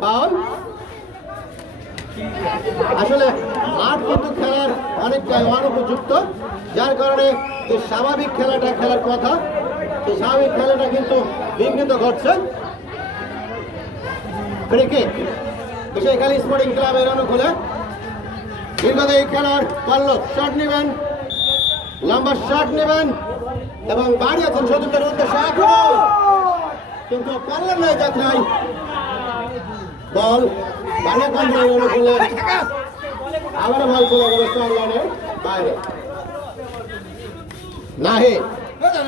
Foul. আসলে মাঠ কিন্তু খেলার অনেকটাই অনুপযুক্ত, যার কারণে যে স্বাভাবিক খেলাটা খেলার কথা সেই স্বাভাবিক খেলাটা কিন্তু বিঘ্নিত ঘটছে। ফ্রি কিক বিশাখালী স্পোর্টিং ক্লাবের অনুকূলে। দীর্ঘদেহী খেলোয়াড় পল্লব শট নেবেন, লম্বা শট নেবেন এবং বাড়িয়েছেন শত্রুদের উদ্দেশ্যে আক্রমণ, কিন্তু পারলেন না যাত্রায়। বল বানিয়াকান্দের অনুকূলে, আবারও বল চলে গেল স্ট্রাইক বাইরে। নাহিদ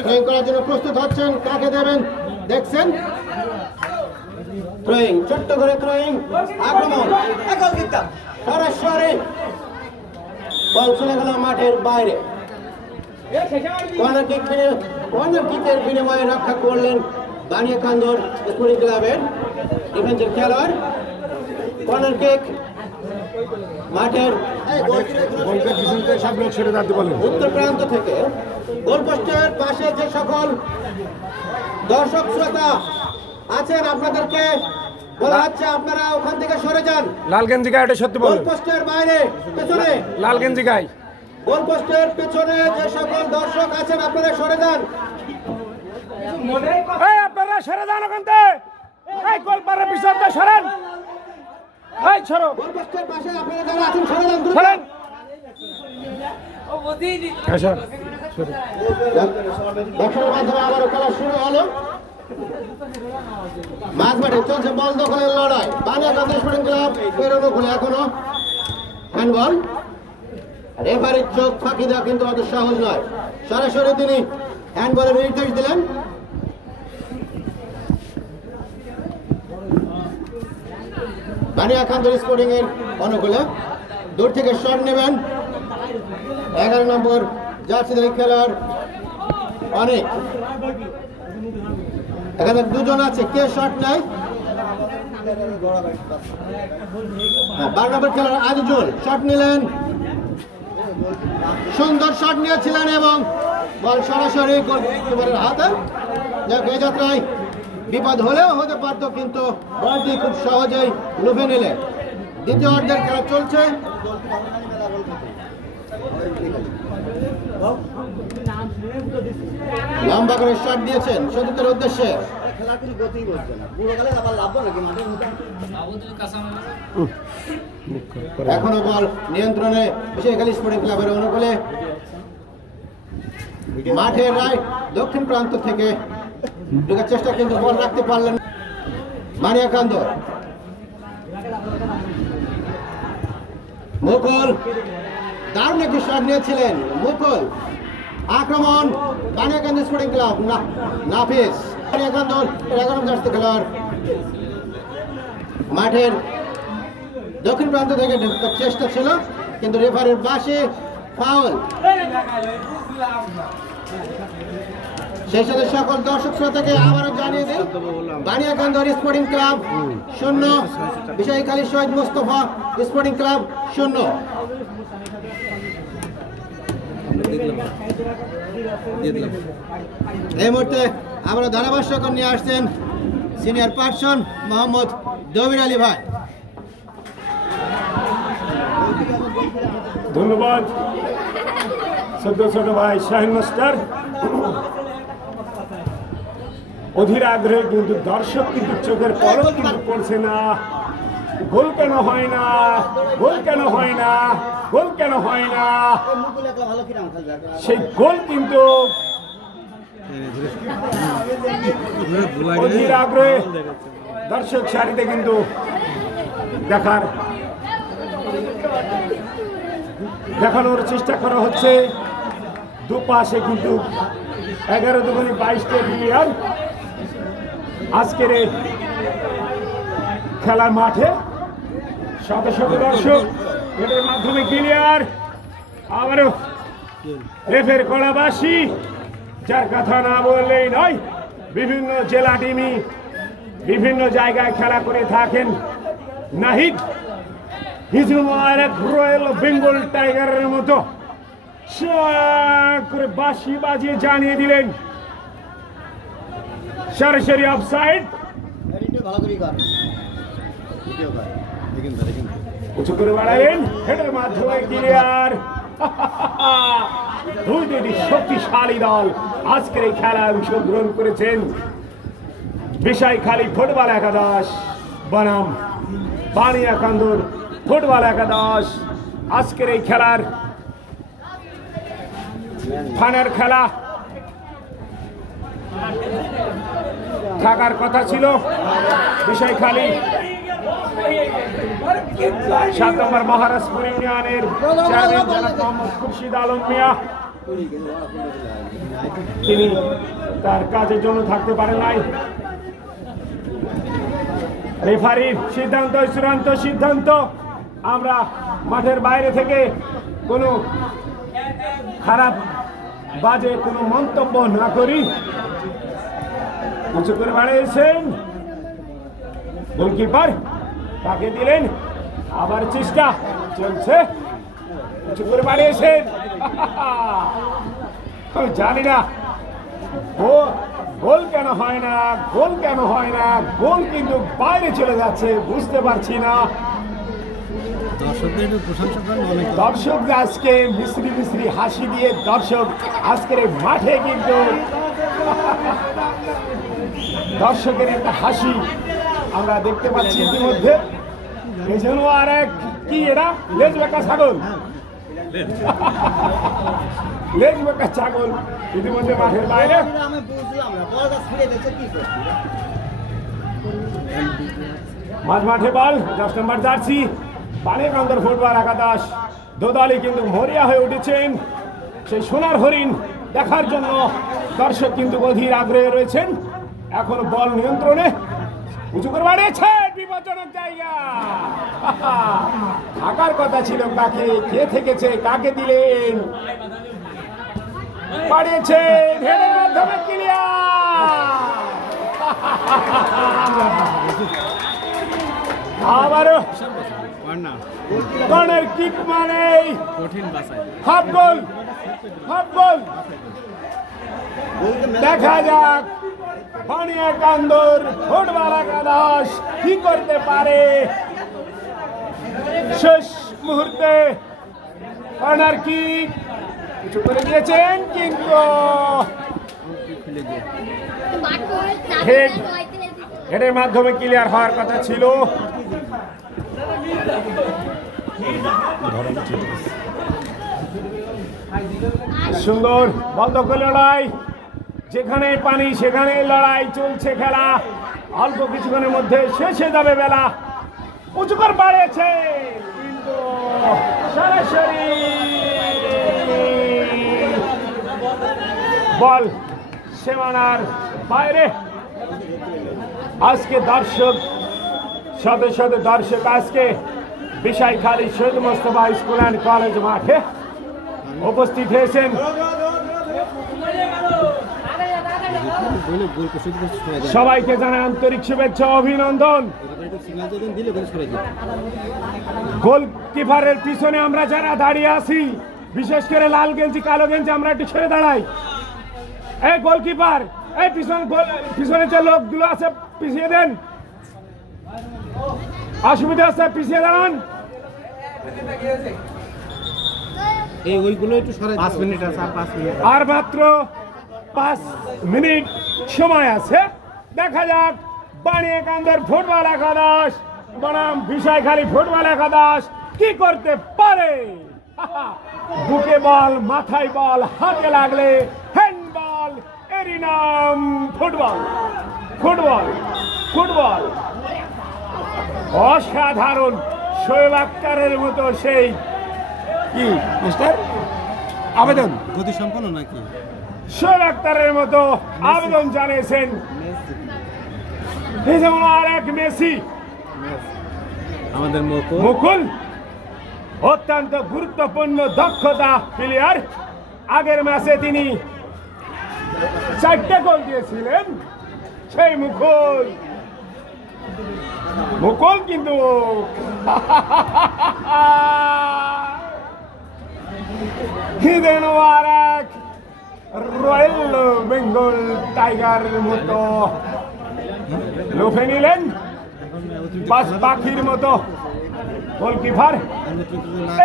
থ্রোয়িং করার জন্য প্রস্তুত হচ্ছেন, কাকে দেবেন দেখছেন। থ্রোয়িং, ছোট্ট করে থ্রোয়িং, আক্রমণ সরাসরি বল চলে গেল মাঠের বাইরে। কর্নার কিকের বিনিময়ে রক্ষা করলেন বানিয়াকান্দর স্পোর্টিং ক্লাবের ডিফেন্সের খেলোয়াড়। কর্নার কিক মাঠের উত্তর প্রান্ত থেকে গোলপোস্টের পাশে যে সকল দর্শক শ্রোতা আছেন আপনাদেরকে বলা হচ্ছে আপনারা ওখান থেকে সরে যান। লাল গেঞ্জি গায়ে, এটা সত্যি বলুন। গোলপোস্টের বাইরে পেছনে লাল গেঞ্জি গায়ে, গোলপোস্টের পেছনে যে সকল দর্শক আছেন আপনারা সরে যান। আপনারা সরে যান ওখান থেকে। গোলপাড়ার পিছনে সরেন, সরো। গোলপোস্টের পাশে আপনারা যারা আছেন সরে যান, সরেন। দর্শকের মাধ্যমে আবারও খেলা শুরু হলো। মাঝমাঠে চলছে বল দখলের লড়াই। বানিয়াকান্দ স্পোর্টিং ক্লাব এর অনুকূলে এখনো হ্যান্ডবল। রেফারির চোখ ফাঁকি দেওয়া কিন্তু অত সহজ নয়, সরাসরি তিনি হ্যান্ডবলের নির্দেশ দিলেন। বানিয়াকান্দ স্পোর্টিং এর অনুকূলে দূর থেকে শট নেবেন 11 নম্বর জার্সিধারী খেলোয়াড় অনেক। এখানে দুজন আছে, কে শট নেয়? 12 নম্বর খেলোয়াড় আজিজুল শট নিলেন, সুন্দর শট নিয়েছিলেন এবং বল সরাসরি গোলকিপারের হাতে। এই যাত্রায় বিপদ হলেও হতে পারত, কিন্তু বলটি খুব সহজেই লুফে নিলেন। দ্বিতীয় অর্ধের খেলা চলছে। লম্বা করে শট দিয়েছেন শত্রুদের উদ্দেশ্যে। এখনো বল নিয়ন্ত্রণে বিশাখালী স্পোর্টিং ক্লাবের অনুকূলে। মাঠের রায় দক্ষিণ প্রান্ত থেকে ঢোকার চেষ্টা, কিন্তু বল রাখতে পারলেন বানিয়াকান্দ। মুকুল দারুণ একটি শট নিয়েছিলেন, মুকুল। আক্রমণ বানিয়াকান্দ স্পোর্টিং ক্লাব, নাফিস বানিয়াকান্দর 11 জার্সি খেলোয়াড় মাঠের দক্ষিণ প্রান্ত থেকে ঢোকার চেষ্টা ছিল, কিন্তু রেফারির বাঁশি ফাউল। সেই সাথে সকল দর্শক শ্রোতাকে আবারও জানিয়ে দিই, বানিয়াকান্দ স্পোর্টিং ক্লাব 0, বিশাখালী শহীদ মোস্তফা স্পোর্টিং ক্লাব 0। এই মুহূর্তে আমরা ধারাভাষ্যকর নিয়ে আসছেন সিনিয়র পার্সন মোহাম্মদ দবির আলী ভাই। ধন্যবাদ ছোট ভাই শাহিন মাস্টার। অধীর আগ্রহে কিন্তু দর্শক কিন্তু চোখের পলক কিন্তু পড়ছে না। গোল কেন হয় না, গোল কেন হয় না, গোল কেন হয় না। সেই গোল কিন্তু অধীর আগ্রহে দর্শক সারিতে কিন্তু দেখানোর চেষ্টা করা হচ্ছে। দুপাশে কিন্তু 11 দুগুণে 22টা প্লেয়ার আজকের খেলার মাঠে। শত শত দর্শক এটার মাধ্যমে ক্লিয়ার। আবারও রেফের কড়াবাসী, যার কথা না বললেই নয়। বিভিন্ন জেলা টিমই বিভিন্ন জায়গায় খেলা করে থাকেন। নাহিদ হিজুম এক রয়্যাল বেঙ্গল টাইগারের মতো করে বাঁশি বাজিয়ে জানিয়ে দিলেন সরাসরি অফসাইড। উঁচু করে বাড়ালেন, হেডের মাধ্যমে ক্লিয়ার। দুইটি শক্তিশালী দল আজকের এই খেলায় অংশগ্রহণ করেছেন। বিষয়খালী ফুটবল একাদশ বনাম বানিয়াকান্দর ফুটবল একাদশ আজকের এই খেলার ফাইনাল খেলা থাকার কথা ছিল। বিষয়খালী 7 নম্বর মহারাজপুর ইউনিয়নের চেয়ারম্যান জনাব মোহাম্মদ খুরশিদ আলম মিয়া, তিনি তার কাজের জন্য থাকতে পারেন নাই। রেফারির সিদ্ধান্ত চূড়ান্ত সিদ্ধান্ত। আমরা মাঠের বাইরে থেকে কোনো খারাপ বাজে কোনো মন্তব্য না করি। উঁচু করে বাড়িয়েছেন গোলকিপার, তাকে দিলেন, আবার চেষ্টা চলছে। উঁচু করে বাড়িয়েছেন, জানি না গোল কেন হয় না, গোল কেন হয় না, গোল কিন্তু বাইরে চলে যাচ্ছে, বুঝতে পারছি না। দর্শক আজকে মিশ্রি মিশ্রি হাসি দিয়ে দর্শক আজকের মাঠে কিন্তু দর্শকের একটা হাসি আমরা দেখতে পাচ্ছি ইতিমধ্যে। এই জন্য আর এক কি এরা লেজ বেঁকা ছাগল, লেজ বেঁকা ছাগল ইতিমধ্যে মাঠের বাইরে। মাঝ মাঠে বল 10 নম্বর জার্সি বানিয়াকান্দর ফুটবল একাদশ দোদলই কিন্তু মরিয়া হয়ে উঠেছেন। সেই সোনার হরিণ দেখার জন্য দর্শক কিন্তু অধীর আগ্রহে রয়েছেন। এখন বল নিয়ন্ত্রণে, উঁচু করে বাড়িয়েছে, বিপজ্জনক জায়গা। থাকার কথা ছিল কাকে, কে থেকেছে, কাকে দিলেন, বাড়িয়েছে, হেডের মাধ্যমে ক্লিয়ার। আবারও কর্নার কিক মানে হাফ গোল, হাফ গোল। দেখা যাক বানিয়াকান্দর ফুটবল একাদশ কি করতে পারে। শেষ মুহূর্তে কর্নার কিক কিছু করে দিয়েছেন, কিন্তু হেডের মাধ্যমে ক্লিয়ার হওয়ার কথা ছিল। সুন্দর বল দখল লড়াই, যেখানে পানি সেখানে লড়াই চলছে খেলা। অল্প কিছুক্ষণের মধ্যে শেষ হয়ে যাবে বেলা। উঁচু করে বাড়িয়েছে, কিন্তু সরাসরি বল সীমানার বাইরে। আজকে দর্শক শত শত দর্শক আজকে বিষয়খালী শহীদ মোস্তফা স্কুল অ্যান্ড কলেজ মাঠে উপস্থিত হয়েছেন। সবাইকে জানাই আন্তরিক শুভেচ্ছা, অভিনন্দন। গোলকিপারের পিছনে আমরা যারা দাঁড়িয়ে আছি, বিশেষ করে লাল গেঞ্জি কালো গেঞ্জি, আমরা একটু ছেড়ে দাঁড়াই। এই গোলকিপার, এই পিছনে যে লোকগুলো আছে পিছিয়ে দেন, অসুবিধা আছে, পিছিয়ে দাঁড়ান। আর মাত্র 5 মিনিট সময় আছে। দেখা যাক বানিয়াকান্দর ফুটবল একাদশ বনাম বিষয়খালী ফুটবল একাদশ কি করতে পারে। বুকে বল, মাথায় বল, হাতে লাগলে হ্যান্ডবল, এরই নাম ফুটবল। ফুটবল, ফুটবল অসাধারণ। শোয়েব আক্তারের মতো সেই কি মিস্টার আবেদন গতি সম্পন্ন নাকি শোয়েব আক্তারের মতো আবেদন জানিয়েছেন। এই যেমন আর এক মেসি, আমাদের মুকুল অত্যন্ত গুরুত্বপূর্ণ দক্ষতা প্লেয়ার। আগের ম্যাচে তিনি 4টে গোল দিয়েছিলেন। সেই মুকুল কিন্তু আর এক রয়্যাল বেঙ্গল টাইগারের মতো লোফে নিলেন। বাস পাখির মতো গোলকিপার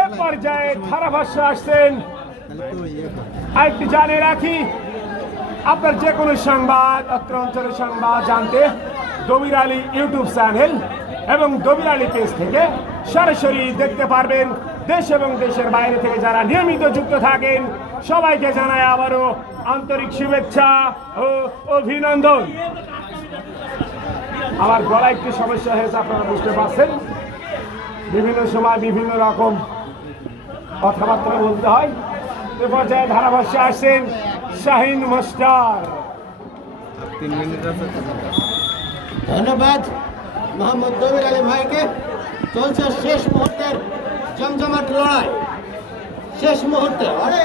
এ পর্যায়ে ধারাভাষ্য আসছেন। আরেকটি জানিয়ে রাখি, আপনার যে কোনো সংবাদ, অত্র অঞ্চলের সংবাদ জানতে দবির আলী ইউটিউব চ্যানেল এবং দবির আলী পেজ থেকে সরাসরি দেখতে পারবেন। দেশ এবং দেশের বাইরে থেকে যারা নিয়মিত যুক্ত থাকেন সবাইকে জানায় আবারও আন্তরিক শুভেচ্ছা ও অভিনন্দন। আমার গলায় একটু সমস্যা হয়েছে, আপনারা বুঝতে পারছেন। বিভিন্ন সময় বিভিন্ন রকম কথাবার্তা বলতে হয়। এ পর্যায়ে ধারাভাষ্য আসছেন শাহিন মাস্টার। ধন্যবাদ মোহাম্মদ দবির আলী ভাইকে। চলছে শেষ মুহূর্তের জমজমাট লড়াই, শেষ মুহূর্তে